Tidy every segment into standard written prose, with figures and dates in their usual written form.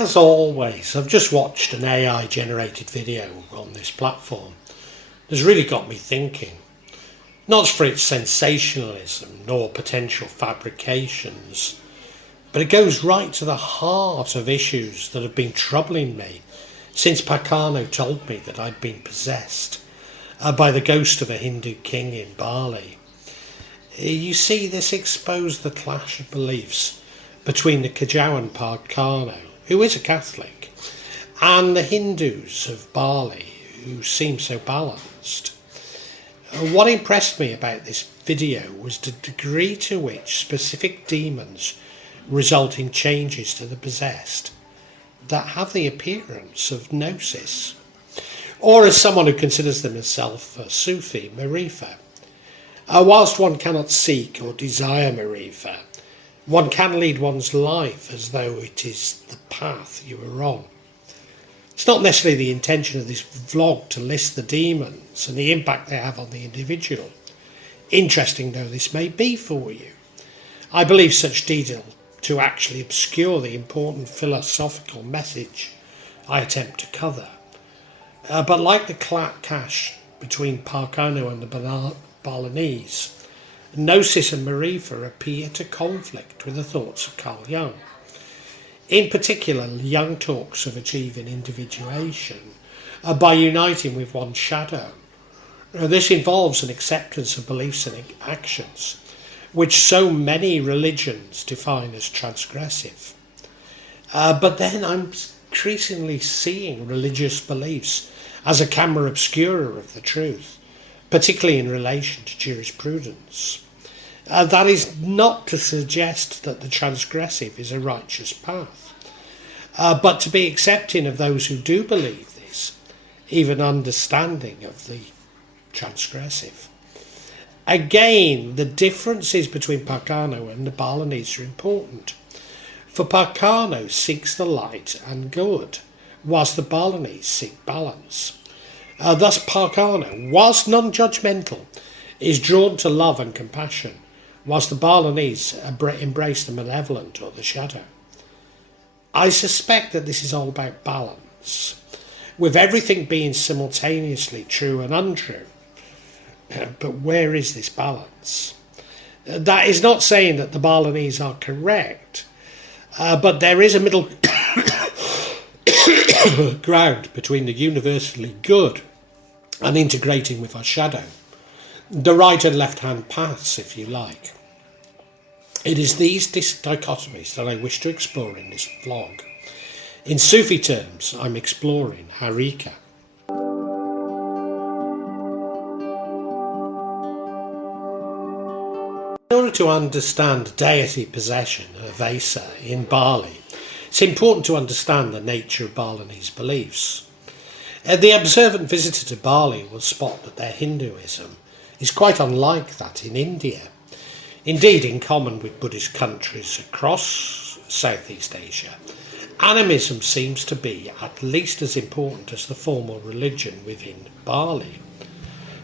As always, I've just watched an AI generated video on this platform. It's really got me thinking. Not for its sensationalism nor potential fabrications, but it goes right to the heart of issues that have been troubling me since Pakano told me that I'd been possessed by the ghost of a Hindu king in Bali. You see, this exposed the clash of beliefs between the Kajawan Pakano, who is a Catholic, and the Hindus of Bali, who seem so balanced. What impressed me about this video was the degree to which specific demons result in changes to the possessed that have the appearance of Gnosis, or as someone who considers themselves a Sufi, Marifa. Whilst one cannot seek or desire Marifa, one can lead one's life as though it is the path you are on. It's not necessarily the intention of this vlog to list the demons and the impact they have on the individual, interesting though this may be for you. I believe such detail to actually obscure the important philosophical message I attempt to cover. But like the clash between Pakano and the Balinese, Gnosis and Marifa appear to conflict with the thoughts of Carl Jung. In particular, Jung talks of achieving individuation by uniting with one's shadow. This involves an acceptance of beliefs and actions, which so many religions define as transgressive. But then I'm increasingly seeing religious beliefs as a camera obscura of the truth, particularly in relation to jurisprudence. That is not to suggest that the transgressive is a righteous path, but to be accepting of those who do believe this, even understanding of the transgressive. Again, the differences between Pakano and the Balinese are important, for Pakano seeks the light and good, whilst the Balinese seek balance. Thus Pakano, whilst non-judgmental, is drawn to love and compassion, whilst the Balinese embrace the malevolent or the shadow. I suspect that this is all about balance, with everything being simultaneously true and untrue. But where is this balance? That is not saying that the Balinese are correct, but there is a middle ground between the universally good and integrating with our shadow. The right and left hand paths, if you like. It is these dichotomies that I wish to explore in this vlog. In Sufi terms, I'm exploring Harika. In order to understand deity possession, Avesa, in Bali, it's important to understand the nature of Balinese beliefs. The observant visitor to Bali will spot that their Hinduism is quite unlike that in India. Indeed, in common with Buddhist countries across Southeast Asia, animism seems to be at least as important as the formal religion within Bali.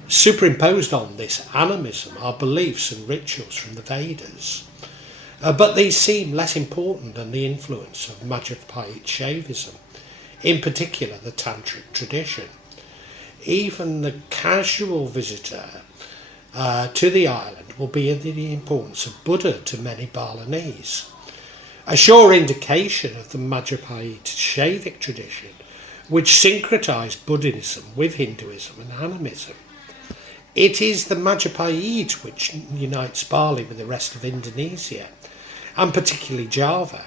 Superimposed on this animism are beliefs and rituals from the Vedas, but these seem less important than the influence of Madhyamaka Shaivism, in particular the Tantric tradition. Even the casual visitor to the island will be of the importance of Buddha to many Balinese, a sure indication of the Madhyamaka Shaivic tradition, which syncretised Buddhism with Hinduism and animism. It is the Madhyamaka which unites Bali with the rest of Indonesia, and particularly Java.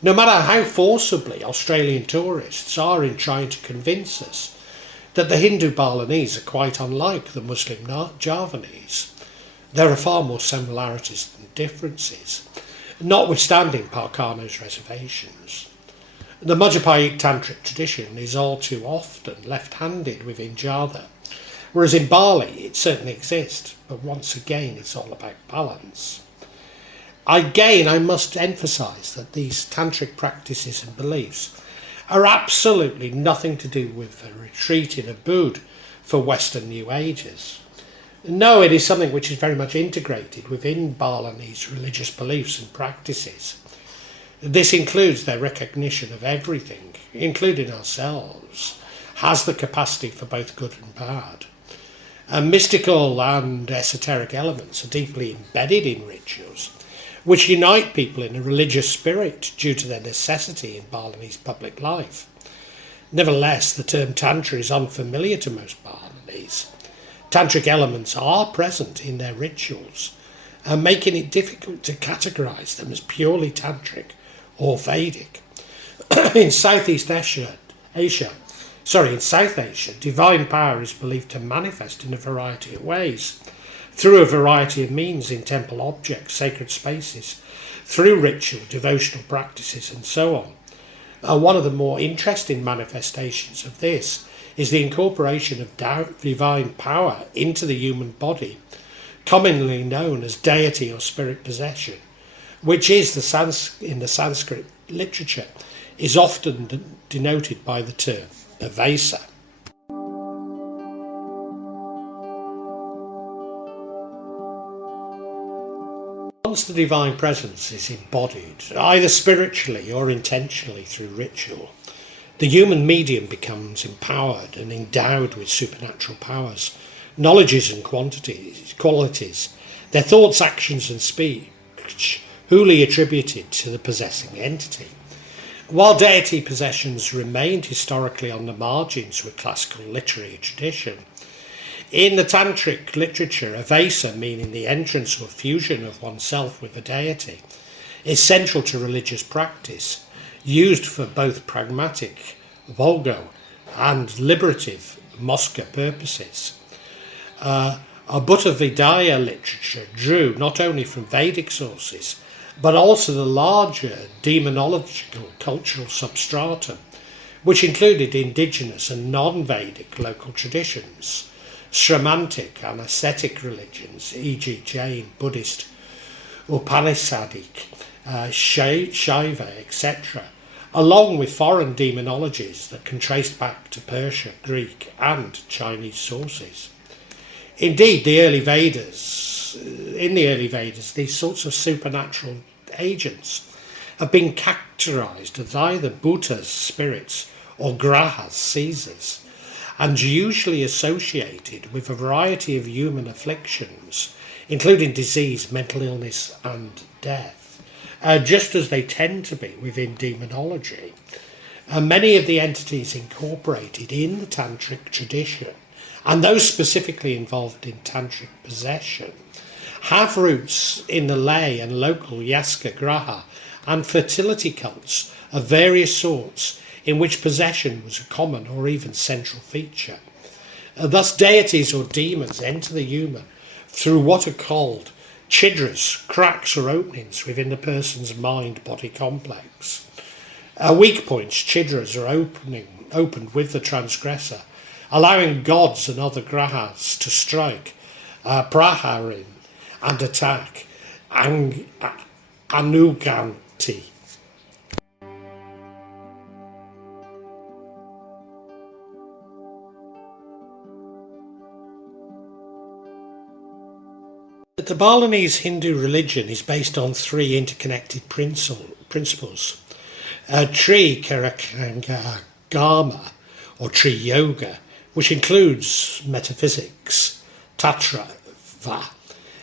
No matter how forcibly Australian tourists are in trying to convince us that the Hindu Balinese are quite unlike the Muslim Javanese, there are far more similarities than differences, notwithstanding Pakano's reservations. The Madhyamaka Tantric tradition is all too often left-handed within Java, whereas in Bali it certainly exists, but once again it's all about balance. Again, I must emphasise that these tantric practices and beliefs are absolutely nothing to do with a retreat in Imbued for Western New Ages. No, it is something which is very much integrated within Balinese religious beliefs and practices. This includes their recognition of everything, including ourselves, has the capacity for both good and bad. And mystical and esoteric elements are deeply embedded in rituals, which unite people in a religious spirit due to their necessity in Balinese public life. Nevertheless, the term Tantra is unfamiliar to most Balinese. Tantric elements are present in their rituals, and making it difficult to categorise them as purely Tantric or Vedic. In South Asia, divine power is believed to manifest in a variety of ways, through a variety of means in temple objects, sacred spaces, through ritual, devotional practices and so on. One of the more interesting manifestations of this is the incorporation of divine power into the human body, commonly known as deity or spirit possession, which is in the Sanskrit literature is often denoted by the term Avesa. Once the divine presence is embodied, either spiritually or intentionally through ritual, the human medium becomes empowered and endowed with supernatural powers, knowledges and qualities, their thoughts, actions and speech wholly attributed to the possessing entity. While deity possessions remained historically on the margins with classical literary tradition, in the Tantric literature, Avesa, meaning the entrance or fusion of oneself with a deity, is central to religious practice, used for both pragmatic, vulgo, and liberative Mosca purposes. Butta Vidya literature drew not only from Vedic sources, but also the larger demonological cultural substratum, which included indigenous and non-Vedic local traditions, Shramantic and ascetic religions, e.g. Jain, Buddhist, Upanishadic, Shaiva, etc., along with foreign demonologies that can trace back to Persia, Greek and Chinese sources. Indeed, in the early Vedas, these sorts of supernatural agents have been characterised as either Bhutas, spirits, or Grahas, Caesars, and usually associated with a variety of human afflictions, including disease, mental illness and death, just as they tend to be within demonology. Many of the entities incorporated in the Tantric tradition, and those specifically involved in Tantric possession, have roots in the lay and local Yaska Graha and fertility cults of various sorts in which possession was a common or even central feature. Thus deities or demons enter the human through what are called chidras, cracks or openings within the person's mind-body complex. Weak points, chidras, are opened with the transgressor, allowing gods and other grahas to strike, praharin, and attack, anuganti. The Balinese Hindu religion is based on three interconnected principles. Tri Karakangagama, or Tri Yoga, which includes metaphysics, Tattva,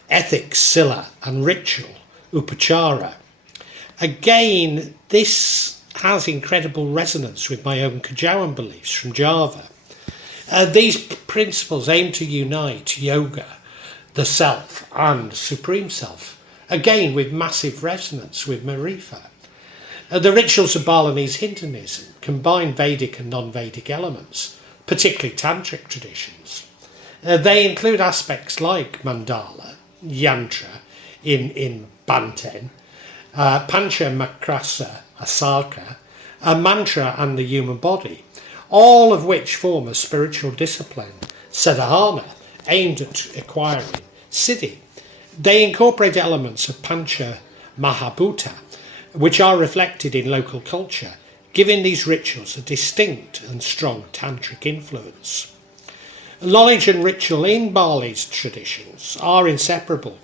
ethics, Sila, and ritual, Upachara. Again, this has incredible resonance with my own Kajawan beliefs from Java. These principles aim to unite yoga, the self, and supreme self, again with massive resonance with Marifa. The rituals of Balinese Hinduism combine Vedic and non-Vedic elements, particularly Tantric traditions. They include aspects like mandala, yantra in Banten, pancha makrasa, asaka, a mantra and the human body, all of which form a spiritual discipline, sadhana, aimed at acquiring siddhi. They incorporate elements of pancha mahabhuta, which are reflected in local culture, giving these rituals a distinct and strong tantric influence. Knowledge and ritual in Bali's traditions are inseparable.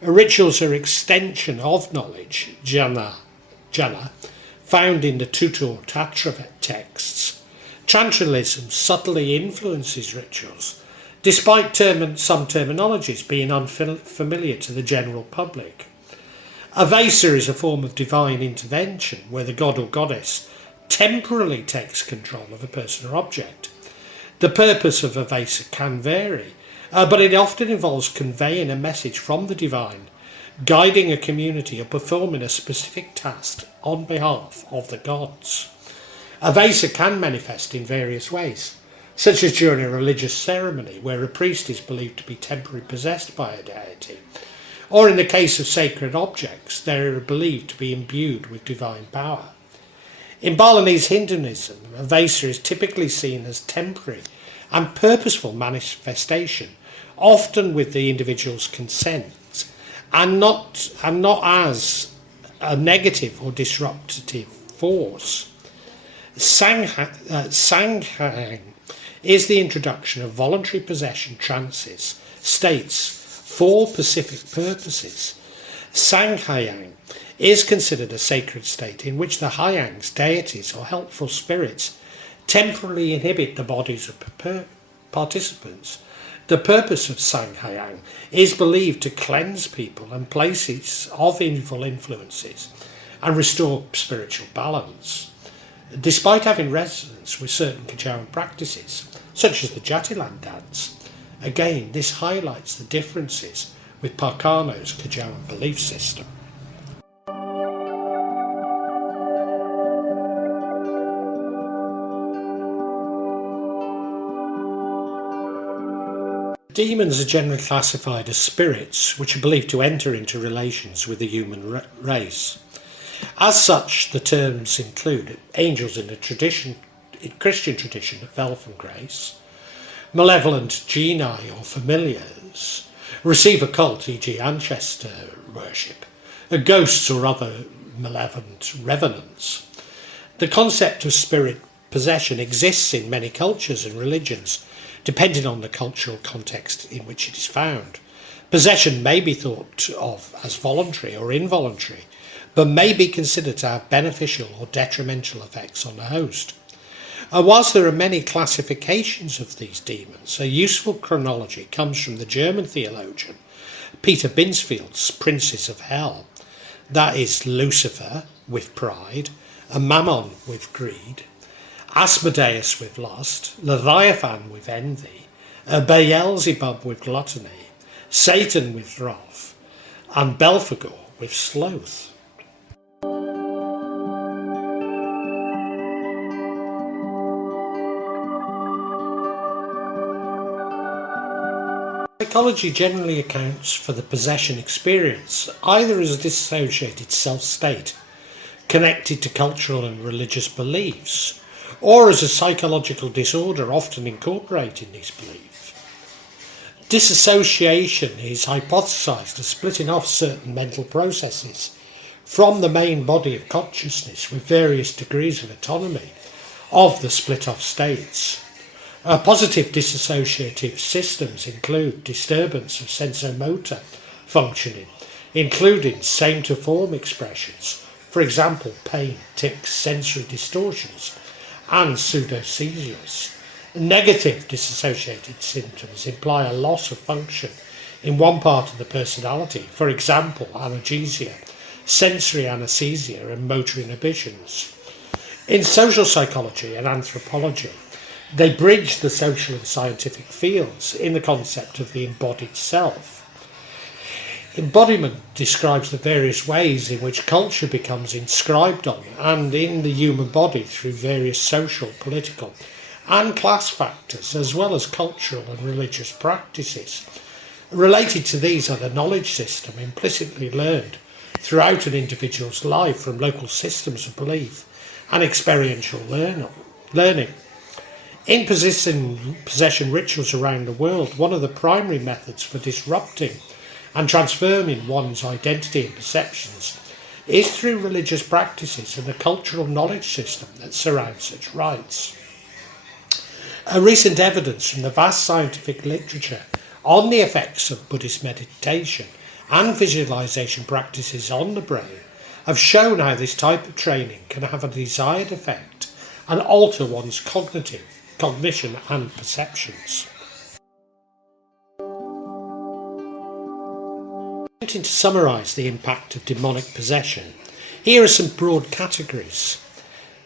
Rituals are extension of knowledge, jnana, jhana found in the Tutor Tatra texts, Tantralism subtly influences rituals, despite some terminologies being unfamiliar to the general public. Avesa is a form of divine intervention where the god or goddess temporarily takes control of a person or object. The purpose of Avesa can vary, but it often involves conveying a message from the divine, guiding a community or performing a specific task on behalf of the gods. Avesa can manifest in various ways, such as during a religious ceremony where a priest is believed to be temporarily possessed by a deity, or in the case of sacred objects, they are believed to be imbued with divine power. In Balinese Hinduism, Avesa is typically seen as temporary and purposeful manifestation, often with the individual's consent, and not as a negative or disruptive force. Sanghyang is the introduction of voluntary possession trances, states for specific purposes. Sanghyang is considered a sacred state in which the hyangs, deities or helpful spirits, temporarily inhabit the bodies of participants. The purpose of Sanghyang is believed to cleanse people and places of evil influences and restore spiritual balance. Despite having resonance with certain Kajawan practices, such as the Jatilan dance, again this highlights the differences with Parkano's Kajawan belief system. Demons are generally classified as spirits which are believed to enter into relations with the human race. As such, the terms include angels in the Christian tradition of elf and grace, malevolent genii or familiars, receive a cult, e.g. ancestor worship, ghosts or other malevolent revenants. The concept of spirit possession exists in many cultures and religions, depending on the cultural context in which it is found. Possession may be thought of as voluntary or involuntary, but may be considered to have beneficial or detrimental effects on the host. Whilst there are many classifications of these demons, a useful chronology comes from the German theologian Peter Binsfeld's Princes of Hell. That is Lucifer with pride, Mammon with greed, Asmodeus with lust, Leviathan with envy, Beelzebub with gluttony, Satan with wrath, and Belphegor with sloth. Psychology generally accounts for the possession experience either as a dissociated self-state connected to cultural and religious beliefs, or as a psychological disorder often incorporating these beliefs. Disassociation is hypothesized as splitting off certain mental processes from the main body of consciousness with various degrees of autonomy of the split-off states. Positive dissociative systems include disturbance of sensomotor functioning, including same-to-form expressions, for example pain, tics, sensory distortions, and pseudoseizures. Negative dissociated symptoms imply a loss of function in one part of the personality, for example analgesia, sensory anesthesia and motor inhibitions. In social psychology and anthropology, they bridge the social and scientific fields in the concept of the embodied self. Embodiment describes the various ways in which culture becomes inscribed on and in the human body through various social, political and class factors, as well as cultural and religious practices. Related to these are the knowledge system implicitly learned throughout an individual's life from local systems of belief and experiential learning. In possession rituals around the world, one of the primary methods for disrupting and transforming one's identity and perceptions is through religious practices and the cultural knowledge system that surrounds such rites. Recent evidence from the vast scientific literature on the effects of Buddhist meditation and visualization practices on the brain have shown how this type of training can have a desired effect and alter one's cognition and perceptions. To summarise the impact of demonic possession, here are some broad categories.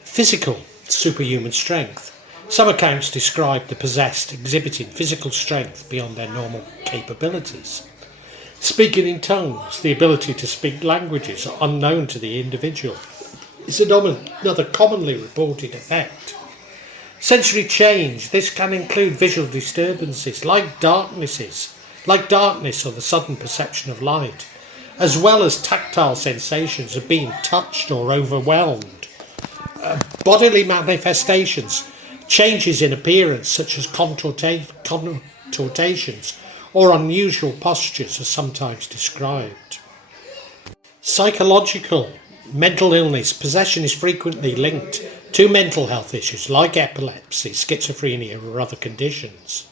Physical, superhuman strength. Some accounts describe the possessed exhibiting physical strength beyond their normal capabilities. Speaking in tongues, the ability to speak languages unknown to the individual, is another commonly reported effect. Sensory change. This can include visual disturbances like darkness or the sudden perception of light, as well as tactile sensations of being touched or overwhelmed. Bodily manifestations, changes in appearance such as contortions or unusual postures are sometimes described. Psychological, mental illness. Possession is frequently linked to mental health issues like epilepsy, schizophrenia or other conditions.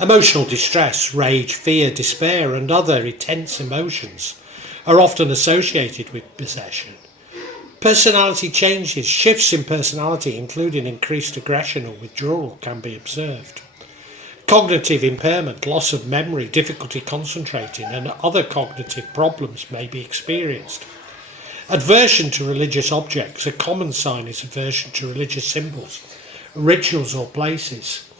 Emotional distress, rage, fear, despair and other intense emotions are often associated with possession. Personality changes, shifts in personality including increased aggression or withdrawal can be observed. Cognitive impairment, loss of memory, difficulty concentrating and other cognitive problems may be experienced. Aversion to religious objects. A common sign is aversion to religious symbols, rituals or places.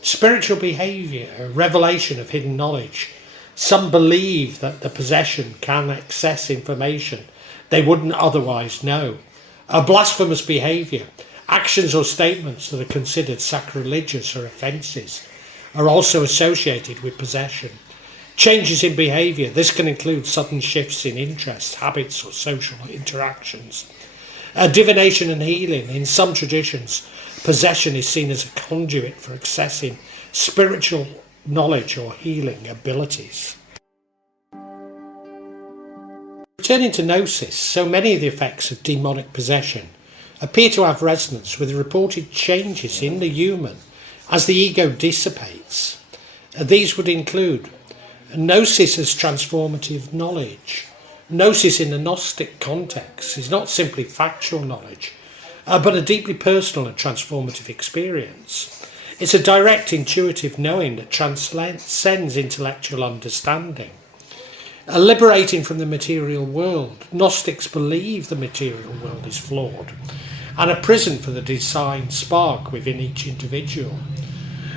Spiritual behaviour, a revelation of hidden knowledge. Some believe that the possession can access information they wouldn't otherwise know. A blasphemous behaviour, actions or statements that are considered sacrilegious or offences, are also associated with possession. Changes in behaviour. This can include sudden shifts in interests, habits or social interactions. Divination and healing. In some traditions, possession is seen as a conduit for accessing spiritual knowledge or healing abilities. Returning to Gnosis, so many of the effects of demonic possession appear to have resonance with reported changes in the human as the ego dissipates. These would include Gnosis as transformative knowledge. Gnosis in the Gnostic context is not simply factual knowledge, but a deeply personal and transformative experience. It's a direct, intuitive knowing that transcends intellectual understanding. Liberating from the material world. Gnostics believe the material world is flawed and a prison for the divine spark within each individual.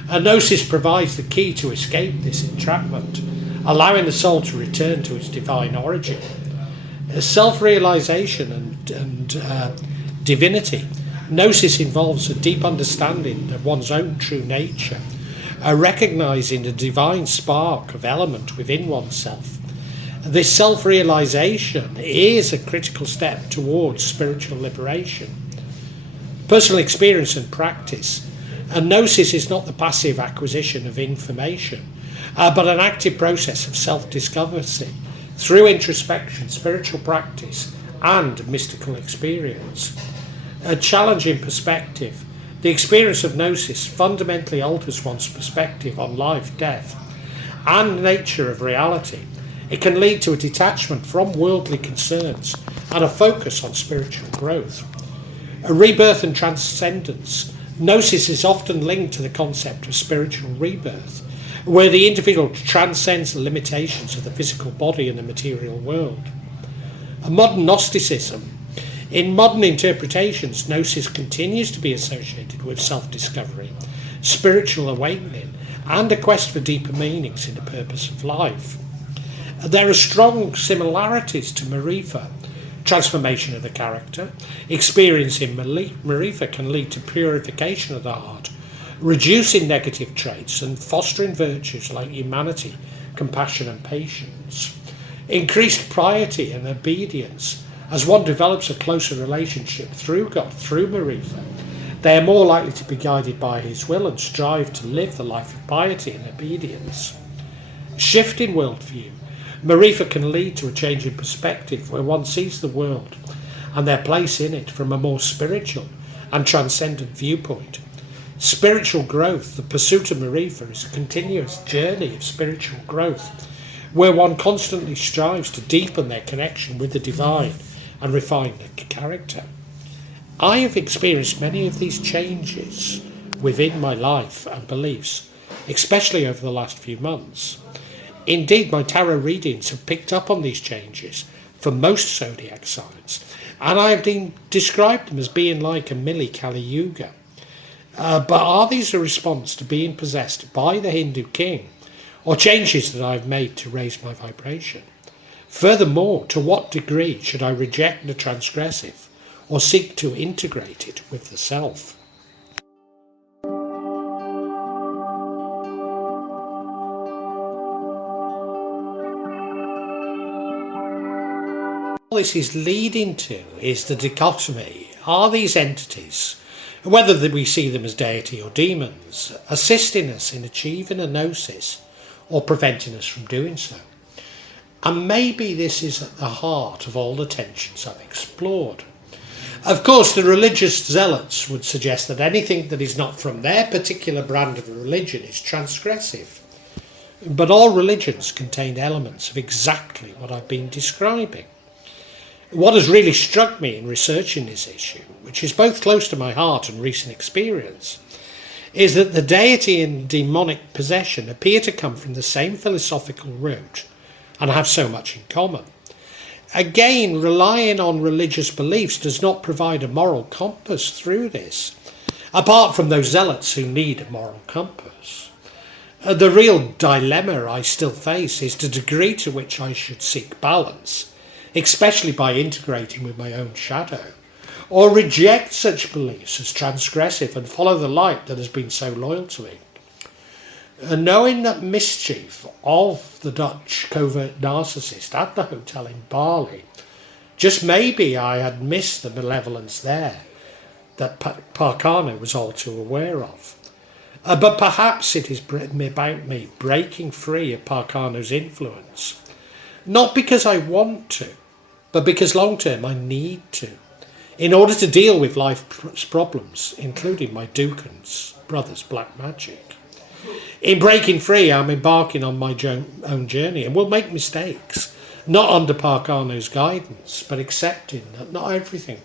Gnosis provides the key to escape this entrapment, allowing the soul to return to its divine origin. Self-realization and divinity. Gnosis involves a deep understanding of one's own true nature, recognizing the divine spark of element within oneself. This self-realization is a critical step towards spiritual liberation. Personal experience and practice. Gnosis is not the passive acquisition of information, but an active process of self-discovery through introspection, spiritual practice, and mystical experience. A challenging perspective. The experience of Gnosis fundamentally alters one's perspective on life, death, and nature of reality. It can lead to a detachment from worldly concerns and a focus on spiritual growth. A rebirth and transcendence. Gnosis is often linked to the concept of spiritual rebirth, where the individual transcends the limitations of the physical body and the material world. A modern Gnosticism. In modern interpretations, Gnosis continues to be associated with self-discovery, spiritual awakening, and a quest for deeper meanings in the purpose of life. There are strong similarities to Marifa. Transformation of the character. Experiencing Marifa can lead to purification of the heart, reducing negative traits and fostering virtues like humanity, compassion and patience. Increased piety and obedience. As one develops a closer relationship through God, through Marifa, they are more likely to be guided by His will and strive to live the life of piety and obedience. Shift in worldview. Marifa can lead to a change in perspective where one sees the world and their place in it from a more spiritual and transcendent viewpoint. Spiritual growth. The pursuit of Marifa is a continuous journey of spiritual growth where one constantly strives to deepen their connection with the divine and refine the character. I have experienced many of these changes within my life and beliefs, especially over the last few months. Indeed, my tarot readings have picked up on these changes for most zodiac signs, and I have described them as being like a mini Kali Yuga. But are these a response to being possessed by the Hindu king, or changes that I've made to raise my vibration? Furthermore, to what degree should I reject the transgressive, or seek to integrate it with the self? All this is leading to is the dichotomy. Are these entities, whether we see them as deity or demons, assisting us in achieving a gnosis or preventing us from doing so? And maybe this is at the heart of all the tensions I've explored. Of course, the religious zealots would suggest that anything that is not from their particular brand of religion is transgressive. But all religions contain elements of exactly what I've been describing. What has really struck me in researching this issue, which is both close to my heart and recent experience, is that the deity and demonic possession appear to come from the same philosophical root and have so much in common. Again, relying on religious beliefs does not provide a moral compass through this, apart from those zealots who need a moral compass. The real dilemma I still face is the degree to which I should seek balance, especially by integrating with my own shadow, or reject such beliefs as transgressive and follow the light that has been so loyal to me. Knowing that mischief of the Dutch covert narcissist at the hotel in Bali, just maybe I had missed the malevolence there that Parkano was all too aware of. But perhaps it is about me breaking free of Parkano's influence, not because I want to, but because long term I need to, in order to deal with life's problems, including my Dukan's brother's black magic. In breaking free, I'm embarking on my own journey and will make mistakes, not under Parkano's guidance, but accepting that not everything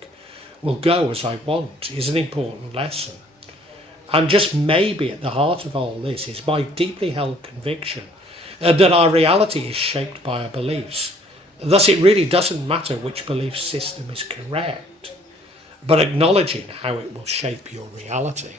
will go as I want is an important lesson. And just maybe at the heart of all this is my deeply held conviction that our reality is shaped by our beliefs. Thus, it really doesn't matter which belief system is correct, but acknowledging how it will shape your reality.